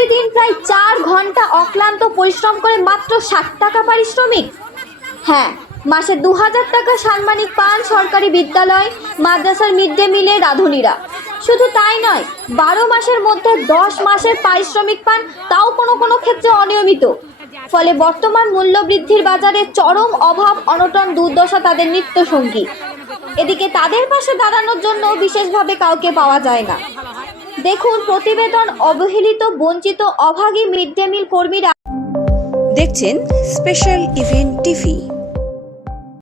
প্রতিদিন প্রায় 4 ঘন্টা অক্লান্ত পরিশ্রম করে মাত্র 60 টাকা পারিশ্রমিক। হ্যাঁ, মাসে 2000 টাকা সাম্মানিক পান সরকারি বিদ্যালয়, মাদ্রাসার মিড ডে মিলে রাঁধুনিরা। শুধু তাই নয়, 12 মাসের মধ্যে 10 মাসের পারিশ্রমিক পান, তাও কোনো ক্ষেত্রে অনিয়মিত। ফলে বর্তমান মূল্য বৃদ্ধির বাজারে চরম অভাব, অনটন, দুর্দশা তাদের নিত্যসঙ্গী। এদিকে তাদের পাশে দাঁড়ানোর জন্য বিশেষভাবে কাউকে পাওয়া যায় না। দেখুন প্রতিবেদন। অবহেলিত, বঞ্চিত, অভাগী মিড ডে মিল কর্মীরা। দেখছেন স্পেশাল ইভেন্ট টিভি।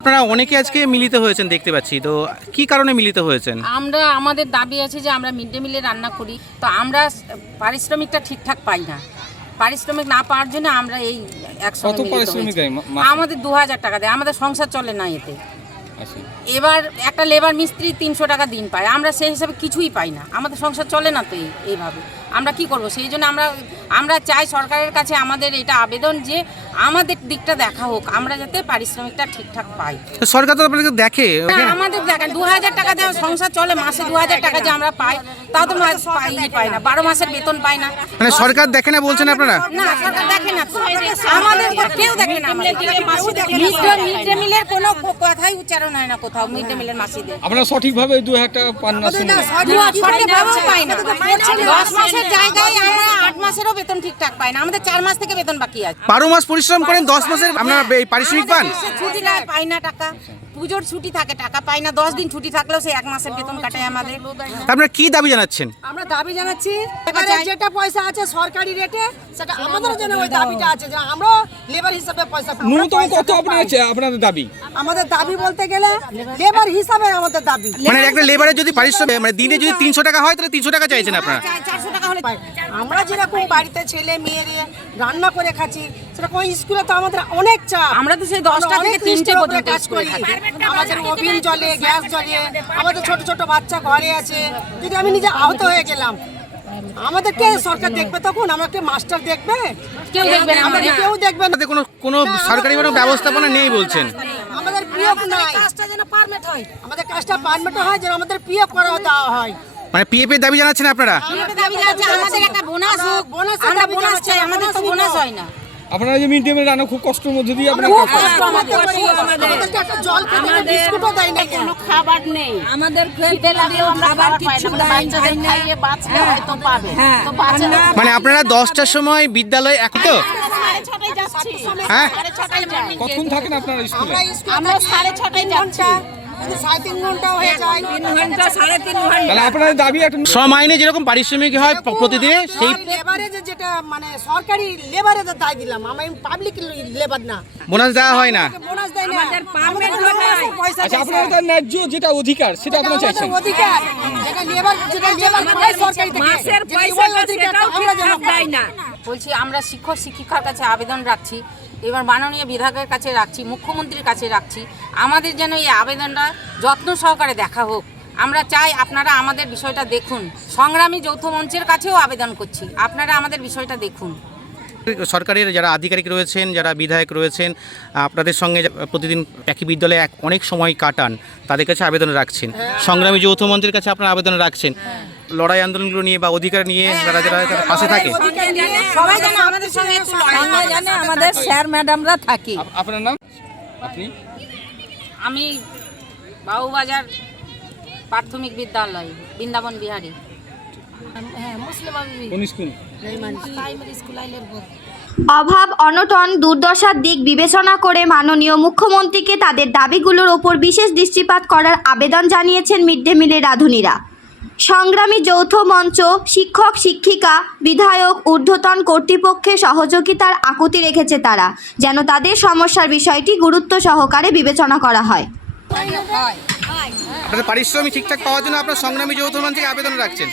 আপনারা অনেকে আজকে মিলিত হয়েছেন দেখতে পাচ্ছি, তো কি কারণে মিলিত হয়েছেন? আমাদের দাবি আছে যে আমরা মিড ডে মিলে রান্না করি, তো আমরা পারিশ্রমিকটা ঠিকঠাক পাই না। পারিশ্রমিক না পাওয়ার জন্য আমরা এই একসঙ্গে মিলিত হয়েছি। আমাদের 2000 টাকা দেয়, আমাদের সংসার চলে না এতে। এবার একটা লেবার মিস্ত্রি 300 টাকা দিন পায়, আমরা সেই হিসাবে কিছুই পাই না, আমাদের সংসার চলে না। তো এইভাবে আমরা কি করব? সেই জন্য আমরা চাই সরকারের কাছে আমাদের এটা আবেদন যে আমাদের দিকটা দেখা হোক, আমরা যাতে পারিশ্রমিকটা ঠিকঠাক পাই। সরকার তো আপনাদের দেখে, আমাদের দেখেন 2000 টাকা দেওয়া সংসার চলে, মাসে 2000 টাকা যে আমরা পাই, তাও তো পাই না। 12 মাসের বেতন পাই না। মানে সরকার দেখে না বলছেন আপনারা? না, সরকার দেখে না, আমাদের কেউ দেখে না। মিড ডে মিলের কোনো কথাই উচ্চারণ হয় না কোথাও। মিড ডে মিলের মাসিদের আপনারা সঠিকভাবে 2000 টাকা পান না? সঠিকভাবেও পাই না। 10 মাসের জায়গায় আমরা 8 মাসেরও বেতন ঠিকঠাক পাই না। আমাদের 4 মাস থেকে বেতন বাকি আছে। 12 মাস পরিশ্রম করেন, 10 মাসের আপনারা পারিশ্রমিক পান? ছুটি পাই না, টাকা পুজোর ছুটি থাকে, টাকা পাই না। 10 দিন ছুটি থাকলেও সেই 1 মাসের বেতন কাটে আমাদের। আপনারা কি দাবি জানাচ্ছেন? আমরা দাবি জানাচ্ছি যেটা পয়সা আছে সরকারি রেটে, সেটা আমাদের জন্য ওই দাবিটা আছে যে আমরা লেবার হিসাবে পয়সা পাবো। ন্যূনতম কত আপনাদের দাবি? আমাদের দাবি বলতে গেলে লেবার হিসাবে আমাদের দাবি। মানে একটা লেবারের যদি পারিশ্রমিক মানে দিনে যদি 300 টাকা হয়, তাহলে 300 টাকা চাইছেন আপনারা? 400 টাকা হলে আমরা যেরকম বাড়িতে ছেলে মেয়েরে রান্না করে খাচ্ছি, সেরকম স্কুলে তো আমাদের অনেক চাপ। আমরা তো সেই 10টা থেকে 3টে পর্যন্ত কাজ করি। আমাদের ওভেন জ্বলে, গ্যাস জ্বলে, আমাদের ছোট ছোট বাচ্চা ঘরে আছে। যদি আমি নিজে আহত হয়ে গেলাম, আমাদেরকে সরকার দেখবে তখন? আমাকে মাস্টার দেখবে? কেউ দেখবে না, আমাদের কেউ দেখবে না। কোনো সরকারি কোনো ব্যবস্থাপনা নেই বলছেন? আমাদের পিএফ নাই, কাজটা যেন পারমিট হয়, আমাদের কাজটা পারমিট হয়, যেন আমাদের পিএফ করা দেওয়া হয়। মানে পিএফ এর দাবি জানাচ্ছেন আপনারা? দাবি আছে আমাদের একটা বোনাস হোক। আমরা বোনাস চাই, আমাদের তো বোনাস হয় না। আপনারা যে মিড ডে মিল রান্না খুব কষ্টের মধ্যে দিয়ে আপনারা আমাদেরকে একটা জল খেতে বিস্কুটও দেয় না, কোনো খাবার নেই। আমাদের খেতে লাগলেও আমরা খাবার পাই না। বাচ্চাদের খাইয়ে বাঁচলে হয়তো পাবে। তো বাচ্চারা মানে আপনারা 10টার সময় বিদ্যালয় এখন তো 6:30 যাচ্ছি। হ্যাঁ, 6:30 যাই। কতক্ষণ থাকেন আপনারা স্কুলে? আমরা 6:30 যাচ্ছি। 3.5 ঘন্টা হয়ে যায়। 3 ঘন্টা 3.5 ঘন্টা। তাহলে আপনাদের দাবি একটা শ্রম আইনে যেরকম পারিশ্রমিক হয় প্রতিদিনে, সেই লেবারেজে যেটা মানে সরকারি লেবারেজে দায় দিলাম, আমি পাবলিক লেবার না, বোনাস দেওয়া হয় না। বোনাস দেয় না। আমাদের পারমিট হয় না। পয়সা আচ্ছা, আপনাদের ন্যায্য যেটা অধিকার সেটা আপনারা চাইছেন? অধিকার যেটা লেবার পায় সরকারি থেকে, মাসের যেটা পয়সাটা অধিকারটা সেটাও আমরা যেন ঠিকঠাক দেয় না। বলছি আমরা শিক্ষক শিক্ষিকার কাছে আবেদন রাখছি, এবার মাননীয় বিধায়কের কাছে রাখছি, মুখ্যমন্ত্রীর কাছে রাখছি, আমাদের যেন এই আবেদনটা যত্ন সহকারে দেখা হোক। আমরা চাই আপনারা আমাদের বিষয়টা দেখুন। সংগ্রামী যৌথ মঞ্চের কাছেও আবেদন করছি, আপনারা আমাদের বিষয়টা দেখুন। সরকারের যারা আধিকারিক রয়েছেন, যারা বিধায়ক রয়েছেন, আপনাদের সঙ্গে প্রতিদিন একই বিদ্যালয়ে অনেক সময় কাটান, তাদের কাছে আবেদন রাখছেন। সংগ্রামী যৌথ মঞ্চের কাছে আপনারা আবেদন রাখছেন লড়াই আন্দোলনগুলো নিয়ে বা অধিকার নিয়ে, যারা যারা পাশে থাকে। সবাই যেন আমাদের সঙ্গে একটু লড়াই জানে আমাদের স্যার ম্যাডামরা থাকি। আপনার নাম? আপনি? আমি বাবুবাজার প্রাথমিক বিদ্যালয়, বৃন্দাবন বিহারী। কোন স্কুল? অভাব, অনটন, দুর্দশার দিক বিবেচনা করে মাননীয় মুখ্যমন্ত্রীকে তাদের দাবিগুলোর ওপর বিশেষ দৃষ্টিপাত করার আবেদন জানিয়েছেন মিড ডে মিলের রাঁধুনিরা। সংগ্রামী যৌথ মঞ্চ, শিক্ষক শিক্ষিকা, বিধায়ক, ঊর্ধ্বতন কর্তৃপক্ষের সহযোগিতার আকুতি রেখেছে তারা, যেন তাদের সমস্যার বিষয়টি গুরুত্ব সহকারে বিবেচনা করা হয়। আপনাদের পারিশ্রমিক ঠিকঠাক পাওয়ার জন্য আপনারা সংগ্রামী যৌথ মঞ্চ থেকে আবেদন রাখছেন।